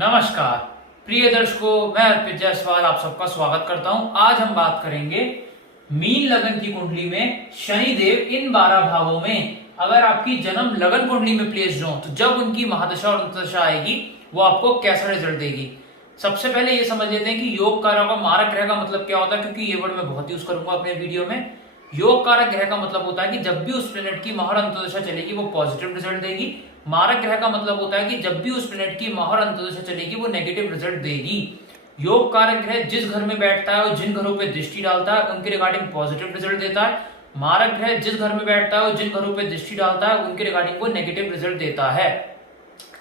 नमस्कार प्रिय दर्शकों, मैं अर्पित जायसवाल आप सबका स्वागत करता हूं। आज हम बात करेंगे मीन लगन की कुंडली में शनि देव इन 12 भावों में अगर आपकी जन्म लगन कुंडली में प्लेस्ड हो तो जब उनकी महादशा और अंतर्दशा आएगी वो आपको कैसा रिजल्ट देगी। सबसे पहले ये समझ लेते हैं कि योग कारक और मारक ग्रह का मतलब क्या होता है, क्योंकि ये वर्ड मैं बहुत यूज करूंगा अपने वीडियो में। योग कारक ग्रह का मतलब होता है कि जब भी उस प्लेनेट की महा और अंतर्दशा चलेगी वो पॉजिटिव रिजल्ट देगी। मारक ग्रह का मतलब होता है कि जब भी उस प्लेनेट की महा और अंतर्दशा चलेगी वो नेगेटिव रिजल्ट देगी। योग कारक ग्रह जिस घर में बैठता है और जिन घरों पे दृष्टि डालता है उनके रिगार्डिंग पॉजिटिव रिजल्ट देता है। मारक ग्रह जिस घर में बैठता है और जिन घरों पे दृष्टि डालता है उनके रिगार्डिंग वो नेगेटिव रिजल्ट देता है।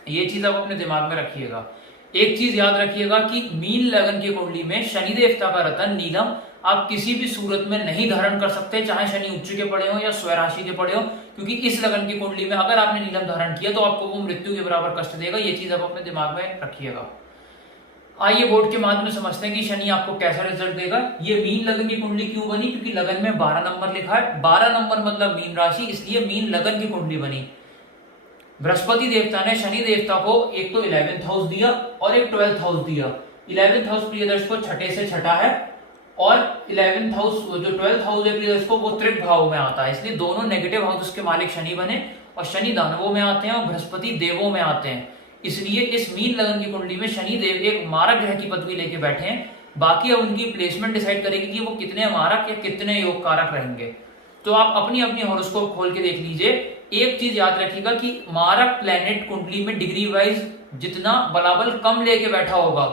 ये चीज आप अपने दिमाग में रखिएगा। एक चीज याद रखिएगा कि मीन लगन की कुंडली में शनि देवता का रतन नीलम आप किसी भी सूरत में नहीं धारण कर सकते, चाहे शनि उच्च के पड़े हो या स्वराशि के पड़े हो, क्योंकि इस लगन की कुंडली में अगर आपने नीलम धारण किया तो आपको वो मृत्यु के बराबर कष्ट देगा। ये चीज आप अपने दिमाग में रखिएगा। आइए बोर्ड के माध्यम से समझते हैं कि शनि आपको कैसा रिजल्ट देगा। ये मीन लगन की कुंडली क्यों बनी, क्योंकि लगन में 12 नंबर लिखा है। 12 नंबर मतलब मीन राशि, इसलिए मीन लगन की कुंडली बनी। बृहस्पति देवता ने शनि देवता को एक तो 11th हाउस दिया और एक 12th हाउस दिया। 11th हाउस प्रिय दर्शकों छठे से छठा है और 11th हाउस जो 12th हाउस है प्रिय दर्शकों वो त्रिक भाव में आता है, इसलिए दोनों नेगेटिव हाउस के मालिक शनि बने और शनि दानवों में आते हैं और बृहस्पति देवों में आते हैं। इसलिए इस मीन लगन की कुंडली में शनि देव एक मारक ग्रह की पदवी लेके बैठे हैं। बाकी अब उनकी प्लेसमेंट डिसाइड करेगी कि वो कितने मारक या कितने योग कारक रहेंगे। तो आप अपनी अपनी हॉरोस्कोप खोल के देख लीजिए। एक चीज याद रखिएगा कि मारक प्लेनेट कुंडली में डिग्री वाइज जितना बलाबल कम लेके बैठा होगा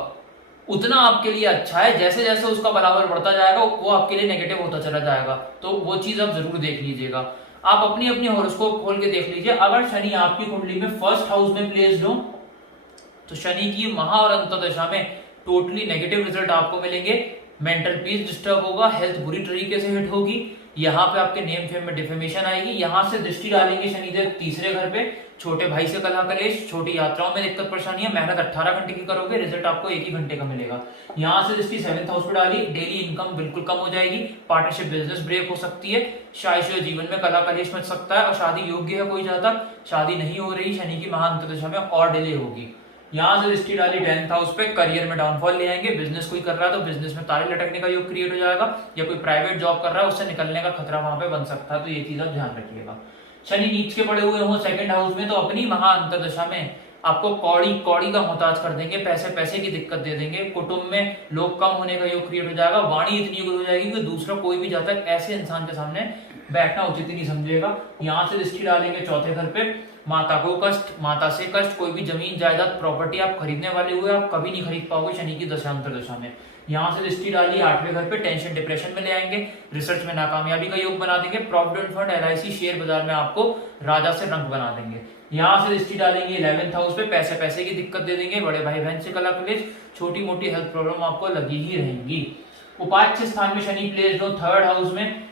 उतना आपके लिए अच्छा है। जैसे जैसे उसका बलाबल बढ़ता जाएगा वो आपके लिए नेगेटिव होता चला जाएगा, तो वो चीज आप जरूर देख लीजिएगा। आप अपनी अपनी हॉरोस्कोप खोल के देख लीजिए। अगर शनि आपकी कुंडली में फर्स्ट हाउस में प्लेस्ड हो तो शनि की महा और अंतर्दशा में टोटली नेगेटिव रिजल्ट आपको मिलेंगे। मेंटल पीस डिस्टर्ब होगा, हेल्थ बुरी तरीके से हिट होगी, यहाँ पे आपके नेम फेम में डिफेमेशन आएगी। यहाँ से दृष्टि डालेंगे शनिदेव तीसरे घर पे, छोटे भाई से कलह कलेश, छोटी यात्राओं में दिक्कत परेशानी है। मेहनत 18 घंटे की करोगे, रिजल्ट आपको 1 ही घंटे का मिलेगा। यहाँ से दृष्टि 7th हाउस पे डाली, डेली इनकम बिल्कुल कम हो जाएगी, पार्टनरशिप बिजनेस ब्रेक हो सकती है, शादी जीवन में कलह कलेश मच सकता है और शादी योग्य है कोई ज्यादा शादी नहीं हो रही, शनि की महा अंतर्दशा में और डिले होगी। यहाँ से दृष्टि डाली 10th हाउस पे, करियर में डाउनफॉल ले आएंगे। बिजनेस कोई कर रहा है तो बिजनेस में ताले लटकने का योग क्रिएट हो जाएगा, या कोई प्राइवेट जॉब कर रहा है उससे निकलने का खतरा वहां पे बन सकता है, तो ये चीज आप ध्यान रखिएगा। शनि नीच के पड़े हुए हो 2nd हाउस में तो अपनी महा अंतर्दशा में आपको कौड़ी कौड़ी का मोहताज कर देंगे, पैसे पैसे की दिक्कत दे देंगे, कुटुंब में लोग कम होने का योग क्रिएट हो जाएगा, वाणी इतनी हो जाएगी कि दूसरा कोई भी जातक ऐसे इंसान के सामने बैठना उचित नहीं समझेगा। यहाँ से दृष्टि डालेंगे 4थे घर पे, माता को कष्ट, माता से कष्ट, कोई भी जमीन जायदाद प्रॉपर्टी आप खरीदने वाले हुए आप कभी नहीं खरीद पाओगे शनि की दशांतर दशा में। यहाँ से दृष्टि डाली 8वें घर पे, टेंशन डिप्रेशन में ले आएंगे, रिसर्च में नाकामयाबी का योग बना देंगे, प्रोविडेंट फंड LIC शेयर बाजार में आपको राजा से रंग बना देंगे। यहाँ से दृष्टि डालेंगे 11th हाउस पे, पैसे पैसे की दिक्कत दे देंगे, बड़े भाई बहन से कलह क्लेश, छोटी मोटी हेल्थ प्रॉब्लम आपको लगी ही रहेंगी। उपाच्य स्थान में शनि प्लेस्ड हो 3rd हाउस में।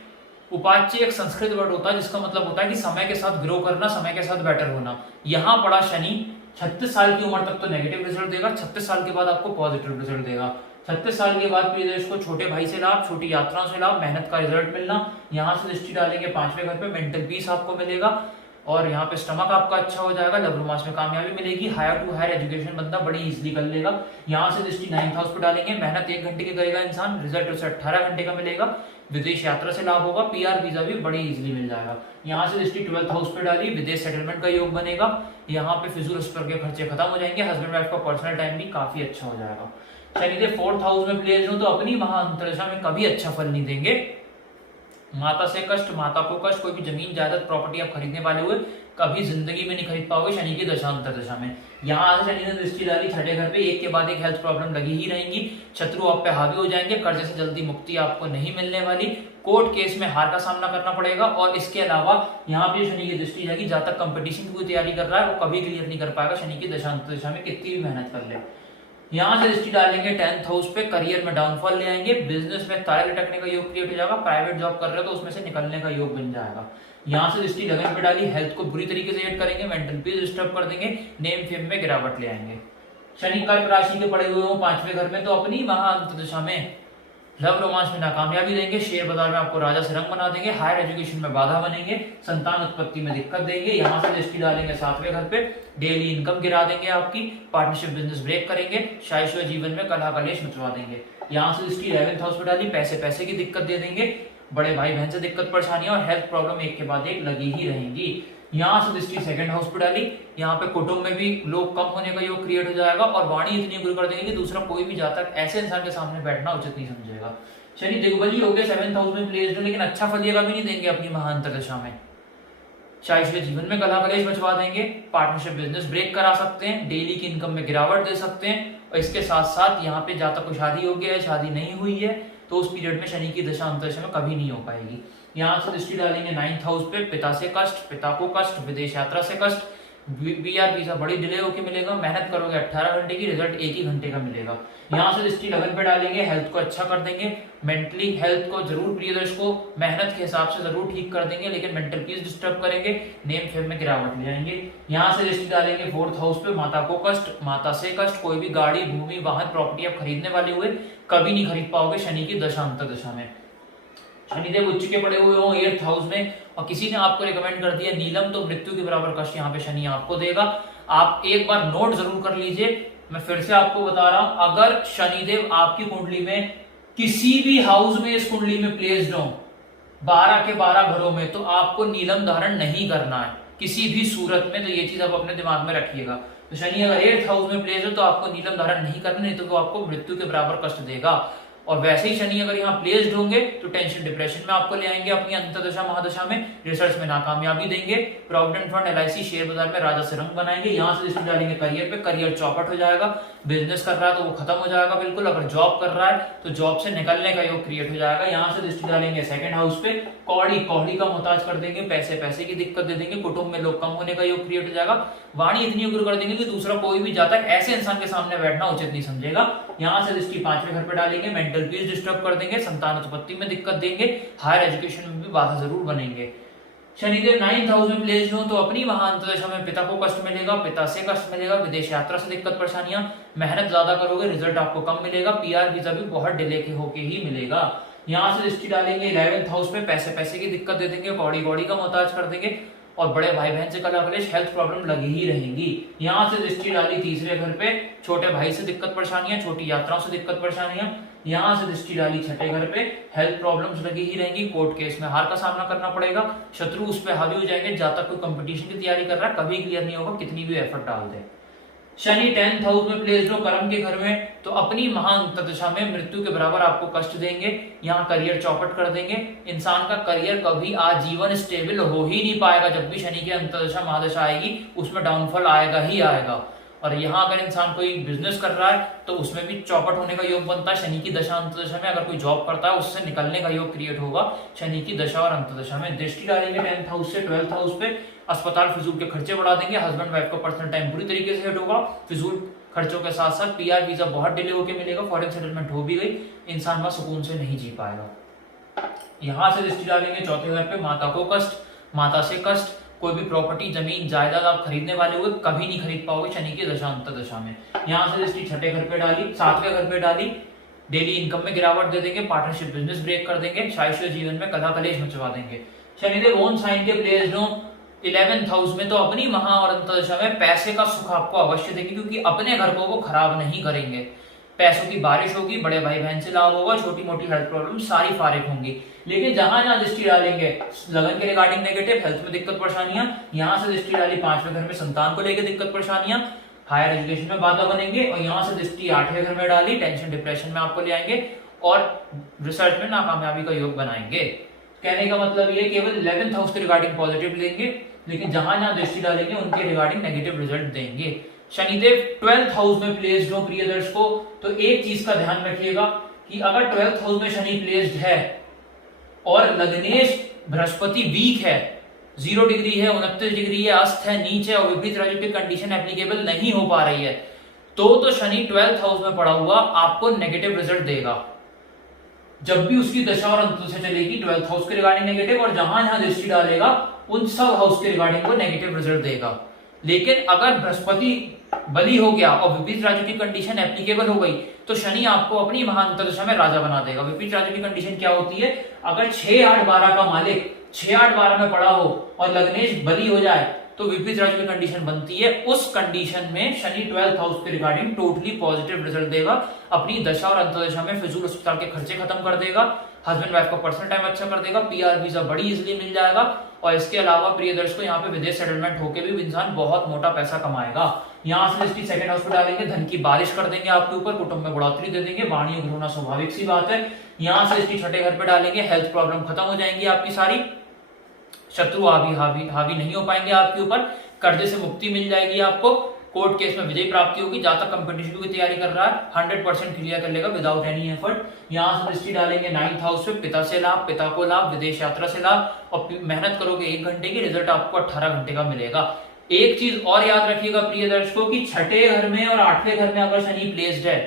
उपाच्य एक संस्कृत वर्ड होता है जिसका मतलब होता है कि समय के साथ ग्रो करना, समय के साथ बेटर होना। यहाँ पड़ा शनि 36 साल की उम्र तक तो नेगेटिव रिजल्ट देगा, 36 साल के बाद आपको पॉजिटिव रिजल्ट देगा। 36 साल के बाद प्रिय देश को छोटे भाई से लाभ, छोटी यात्राओं से लाभ, मेहनत का रिजल्ट मिलना। यहाँ से दृष्टि डालेंगे 5वें घर पे, मेंटल पीस आपको मिलेगा और यहाँ पे स्टमक आपका अच्छा हो जाएगा, लव रोमांस में कामयाबी मिलेगी, हायर टू हायर एजुकेशन बंदा बड़ी इजीली कर लेगा। यहाँ से दृष्टि 9th हाउस पे डालेंगे, मेहनत 1 घंटे की करेगा इंसान, रिजल्ट उसे 18 घंटे का मिलेगा, विदेश यात्रा से लाभ होगा, PR वीजा भी बड़ी इजीली मिल जाएगा। यहाँ से दृष्टि 12th हाउस पे डाली, विदेश सेटलमेंट का योग बनेगा, यहाँ पे फिजूल अस्पर के खर्चे खत्म हो जाएंगे, हस्बैंड वाइफ का पर्सनल टाइम भी काफी अच्छा हो जाएगा। शनिदेव 4th हाउस में प्लेस्ड हो तो अपनी महा अंतर्दशा में कभी अच्छा फल नहीं देंगे। माता से कष्ट, माता को कष्ट, कोई भी जमीन जायदाद प्रॉपर्टी आप खरीदने वाले हुए कभी जिंदगी में नहीं खरीद पाओगे शनि की दशांतर दशा में। यहाँ से शनि ने दृष्टि डाली 6ठे घर पे, एक के बाद एक हेल्थ प्रॉब्लम लगी ही रहेंगी, शत्रु आप पे हावी हो जाएंगे, कर्ज से जल्दी मुक्ति आपको नहीं मिलने वाली, कोर्ट केस में हार का सामना करना पड़ेगा। और इसके अलावा यहाँ पे शनि की दृष्टि जाएगी, जहां तक कंपटीशन की कोई तैयारी कर रहा है वो कभी क्लियर नहीं कर पाएगा शनि की दशांतर दशा में, कितनी भी मेहनत कर ले। यहाँ से दृष्टि डालेंगे 10th हाउस पे, करियर में डाउनफॉल ले आएंगे, बिजनेस में ताले लटकने का योग क्रिएट हो जाएगा, प्राइवेट जॉब कर रहे हो तो उसमें से निकलने का योग बन जाएगा। यहाँ से दृष्टि लगन पे डाली, हेल्थ को बुरी तरीके से हिट करेंगे, मेंटल पीस डिस्टर्ब कर देंगे, नेम फेम में गिरावट ले आएंगे। शनि कर्क राशि के पड़े हुए हो 5वें घर में तो अपनी महा अंतर्दशा में लव रोमांस में नाकामयाबी देंगे, शेयर बाजार में आपको राजा से रंग बना देंगे, हायर एजुकेशन में बाधा बनेंगे, संतान उत्पत्ति में दिक्कत देंगे, यहाँ से दृष्टि डालेंगे 7वें घर पे, डेली इनकम गिरा देंगे आपकी, पार्टनरशिप बिजनेस ब्रेक करेंगे, शादीशुदा जीवन में कलह कलेश मचवा देंगे। यहाँ से दृष्टि 11th हाउस पे डाली, पैसे की दिक्कत दे देंगे, बड़े भाई बहन से दिक्कत परेशानियां और हेल्थ प्रॉब्लम एक के बाद एक लगी ही रहेंगी। यहाँ से दृष्टि 2nd हाउस पे डाली, यहाँ पे कुटुंब में भी लोग कम होने का योग क्रिएट हो जाएगा और वाणी इतनी गुरु कर देंगे कि दूसरा कोई भी जातक ऐसे इंसान के सामने बैठना उचित नहीं समझेगा। शनि दिग्बली हो गए 7th हाउस में प्लेस्ड, लेकिन अच्छा फल भी नहीं देंगे अपनी महांतर दशा में। शादीशुदा जीवन में कलह कलेश मचवा देंगे, पार्टनरशिप बिजनेस ब्रेक करा सकते हैं, डेली की इनकम में गिरावट दे सकते हैं, और इसके साथ साथ यहाँ पे जातक को शादी हो गया है, शादी नहीं हुई है, तो उस पीरियड में शनि की दशा अंतरदशा में कभी नहीं हो पाएगी। यहाँ से दृष्टि डालेंगे 9th हाउस पे, पिता से कष्ट, पिता को कष्ट, विदेश यात्रा से कष्ट, बीआर वीजा बड़ी डिले होकर मिलेगा, मेहनत करोगे 18 घंटे की, रिजल्ट 1 ही घंटे का मिलेगा। यहाँ से दृष्टि लगन पे डालेंगे, हेल्थ को अच्छा कर देंगे, मेंटली हेल्थ को जरूर प्रिय दर्शकों मेहनत के हिसाब से जरूर ठीक कर देंगे, लेकिन मेंटल पीस डिस्टर्ब करेंगे, नेम फेम में गिरावट ले आएंगे। यहाँ से दृष्टि डालेंगे 4th हाउस पे, माता को कष्ट, माता से कष्ट, कोई भी गाड़ी भूमि वाहन प्रॉपर्टी आप खरीदने वाले हुए कभी नहीं खरीद पाओगे शनि की दशा अंतरदशा में। शनिदेव उच्च के पड़े हुए हो 8th हाउस में और किसी ने आपको रिकमेंड कर दिया नीलम, तो मृत्यु के बराबर कष्ट यहाँ पे शनि आपको देगा। आप एक बार नोट जरूर कर लीजिए, मैं फिर से आपको बता रहा हूं, अगर शनिदेव आपकी कुंडली में किसी भी हाउस में इस कुंडली में प्लेस्ड हो 12 के 12 घरों में, तो आपको नीलम धारण नहीं करना है किसी भी सूरत में, तो ये चीज आप अपने दिमाग में रखिएगा। तो शनि अगर 8th हाउस में प्लेस्ड हो तो आपको नीलम धारण नहीं करना, नहीं तो वो आपको मृत्यु के बराबर कष्ट देगा। और वैसे ही शनि अगर यहाँ प्लेस्ड होंगे तो टेंशन डिप्रेशन में आपको ले आएंगे अपनी अंतर्दशा महादशा में, रिसर्च में नाकामयाबी देंगे, प्रोविडेंट फंड एलआईसी शेयर बाजार में राजा से रंग बनाएंगे। यहाँ से दृष्टि डालेंगे करियर पे, करियर चौपट हो जाएगा, बिजनेस कर रहा है तो वो खत्म हो जाएगा बिल्कुल, अगर जॉब कर रहा है तो जॉब से निकलने का योग क्रिएट हो जाएगा। यहाँ से दृष्टि डालेंगे 2nd हाउस पे, कौड़ी का मोहताज कर देंगे, पैसे की दिक्कत दे देंगे, कुटुंब में लोग कम होने का योग क्रिएट हो जाएगा, वाणी इतनी उग्र कर देंगे कि दूसरा कोई भी जातक ऐसे इंसान के सामने बैठना उचित नहीं समझेगा। यहाँ से दृष्टि 5वें घर पे डालेंगे, मेंटल पीस डिस्टर्ब कर देंगे, संतान उत्पत्ति में दिक्कत देंगे, हायर एजुकेशन में भी बाधा जरूर बनेंगे। शनिदेव 9th हाउस में प्लेस्ड हो तो अपनी महांतरदशा में पिता को कष्ट मिलेगा, पिता से कष्ट मिलेगा, विदेश यात्रा से दिक्कत परेशानियां, मेहनत ज्यादा करोगे रिजल्ट आपको कम मिलेगा, पीआर वीजा भी बहुत डिले के होके ही मिलेगा। यहाँ से दृष्टि डालेंगे 11th हाउस में, पैसे की दिक्कत दे देंगे, कौड़ी का मोहताज कर देंगे और बड़े भाई बहन से कलह कलेश, हेल्थ प्रॉब्लम लगी ही रहेंगी। यहाँ से दृष्टि डाली 3रे घर पे, छोटे भाई से दिक्कत परेशानियां, छोटी यात्राओं से दिक्कत परेशानियां। यहाँ से दृष्टि डाली 6ठे घर पे, हेल्थ प्रॉब्लम्स लगी ही रहेंगी, कोर्ट केस में हार का सामना करना पड़ेगा, शत्रु उस पर हावी हो जाएंगे, जब तक कोई कंपटीशन की तैयारी कर रहा है कभी क्लियर नहीं होगा कितनी भी एफर्ट डाल दे। शनि 10th हाउस में प्लेस्ड हो कर्म के घर में, तो अपनी महांतरदशा में मृत्यु के बराबर आपको कष्ट देंगे, यहाँ करियर चौपट कर देंगे। इंसान का करियर कभी आजीवन स्टेबल हो ही नहीं पाएगा, जब भी शनि की अंतरदशा महादशा आएगी उसमें डाउनफॉल आएगा ही आएगा। और यहाँ अगर इंसान कोई बिजनेस कर रहा है तो उसमें भी चौपट होने का योग बनता है शनि की दशा अंतरदशा में। अगर कोई जॉब करता है उससे निकलने का योग क्रिएट होगा शनि की दशा और अंतरदशा में। दृष्टि डालेंगे 10th हाउस से 12th हाउस पे, अस्पताल फिजूल के खर्चे बढ़ा देंगे, हस्बैंड वाइफ का पर्सनल टाइम बुरी तरीके से हिट होगा, फिजूल खर्चों के साथ साथ पीआर वीजा बहुत डिले होकर मिलेगा, फॉरेन सेटलमेंट हो भी गई, इंसान वहां सुकून से नहीं जी पाएगा। यहाँ से दृष्टि डालेंगे 4थे घर पे, माता को कष्ट, माता से कष्ट, कोई भी प्रॉपर्टी जमीन जायदाद आप खरीदने वाले हुए कभी नहीं खरीद पाओगे शनि की दशा अंतरदशा में। यहाँ से दृष्टि 6ठे घर पे डाली, 7वें घर पे डाली, डेली इनकम में गिरावट दे देंगे, पार्टनरशिप बिजनेस ब्रेक कर देंगे, शादीशुदा जीवन में कलह कलेश मचवा देंगे। शनिदेव ओन साइन के प्लेस्ड हो 11th हाउस में, तो अपनी महा और अंतरदशा में पैसे का सुख आपको अवश्य देंगे, क्योंकि अपने घर को वो खराब नहीं करेंगे। पैसों की बारिश होगी, बड़े भाई बहन से लाभ होगा, छोटी मोटी हेल्थ प्रॉब्लम सारी फारिग होंगी। लेकिन जहां जहां दृष्टि डालेंगे लगन के रिगार्डिंग नेगेटिव, हेल्थ में दिक्कत परेशानियां, यहाँ से दृष्टि डाली 5वें घर में, संतान को लेकर दिक्कत परेशानियां, हायर एजुकेशन में बाधा बनेंगे। और यहाँ से दृष्टि 8वें घर में डाली, टेंशन डिप्रेशन में आपको ले आएंगे और रिसर्च में नाकामयाबी का योग बनाएंगे। कहने का मतलब ये केवल 11th हाउस के रिगार्डिंग पॉजिटिव लेंगे, लेकिन जहां जहां दृष्टि डालेंगे उनके रिगार्डिंग नेगेटिव रिजल्ट देंगे। शनिदेव 12th हाउस में प्लेस्ड हो प्रिय दर्शकों, तो एक चीज का ध्यान रखिएगा कि अगर 12th हाउस में शनि प्लेस्ड है और लग्नेश बृहस्पति वीक है, 0 डिग्री है, 29 डिग्री है, अस्त है, नीच है और विपरीत राजयोग की कंडीशन एप्लीकेबल नहीं हो पा रही है, तो शनि 12th हाउस में पड़ा हुआ आपको नेगेटिव रिजल्ट देगा। जब भी उसकी दशा और अंतर्दशा चलेगी 12th हाउस के रिगार्डिंग नेगेटिव, और जहां जहां दृष्टि डालेगा उन सब हाउस के रिगार्डिंग वो नेगेटिव रिजल्ट देगा। लेकिन अगर बृहस्पति बली हो गया और विपरीत राज्यों की कंडीशन एप्लीकेबल हो गई तो शनि आपको अपनी महाअंतर्दशा में राजा बना देगा। विपरीत राज्यों की कंडीशन क्या होती है, अगर 6, 8, 12 का मालिक 6, 8, 12 में पड़ा हो और लग्नेश बली हो जाए तो विपरीत राज्यों की कंडीशन बनती है। उस कंडीशन में शनि 12th हाउस के रिगार्डिंग टोटली पॉजिटिव रिजल्ट देगा, अपनी दशा और अंतर्दशा में फिजूल अस्पताल के खर्चे खत्म कर देगा, हस्बैंड वाइफ का पर्सनल टाइम अच्छा कर देगा, पीआर वीजा बड़ी इजीली मिल जाएगा। और इसके अलावा प्रिय दर्शकों यहाँ पे विदेश सेटलमेंट होके भी इंसान बहुत मोटा पैसा कमाएगा। यहाँ से दृष्टि सेकंड हाउस पे डालेंगे, धन की बारिश कर देंगे आपके ऊपर, कुटुंब में बढ़ोतरी दे देंगे, वाणी उग्र होना स्वाभाविक सी बात है। यहाँ से दृष्टि छठे घर पे डालेंगे, हेल्थ प्रॉब्लम खत्म हो जाएंगी आपकी सारी, शत्रु हावी नहीं हो पाएंगे आपके ऊपर, कर्जे से मुक्ति मिल जाएगी आपको, कोर्ट केस में विजय प्राप्ति होगी। जहां तक कंपटीशन की तैयारी कर रहा है 100% क्लियर कर लेगा विदाउट एनी एफर्ट। यहाँ से दृष्टि डालेंगे 9th हाउस पे, पिता से लाभ, पिता को लाभ, विदेश यात्रा से लाभ, और मेहनत करोगे 1 घंटे की, रिजल्ट आपको 18 घंटे का मिलेगा। एक चीज और याद रखिएगा प्रिय दर्शकों की, छठे घर में और 8वें घर में अगर शनि प्लेस्ड है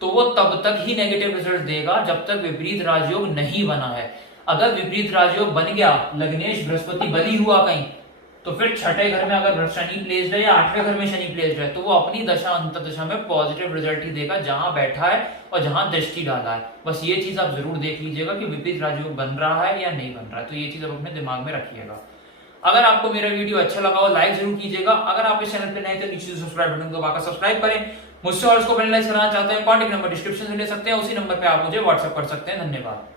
तो वो तब तक ही नेगेटिव रिजल्ट देगा जब तक विपरीत राजयोग नहीं बना है। अगर विपरीत राजयोग बन गया, लग्नेश बृहस्पति बली हुआ कहीं, तो फिर छठे घर में अगर शनि प्लेस्ड है या 8वें घर में शनि प्लेस्ड है तो वो अपनी दशा अंतर्दशा में पॉजिटिव रिजल्ट ही देगा जहां बैठा है और जहां दृष्टि डाला है। बस ये चीज आप जरूर देख लीजिएगा कि विपरीत राजयोग बन रहा है या नहीं बन रहा है, तो ये चीज आप अपने दिमाग में रखिएगा। अगर आपको मेरा वीडियो अच्छा लगा हो लाइक जरूर कीजिएगा, अगर आप इस चैनल पे नए तो नीचे सब्सक्राइब बटन को दबाकर सब्सक्राइब करें। मुझसे और इसको पेनलाइज कराना चाहते हैं, कॉन्टेक्ट नंबर डिस्क्रिप्शन में ले सकते हैं, उसी नंबर पे आप मुझे व्हाट्सएप कर सकते हैं। धन्यवाद।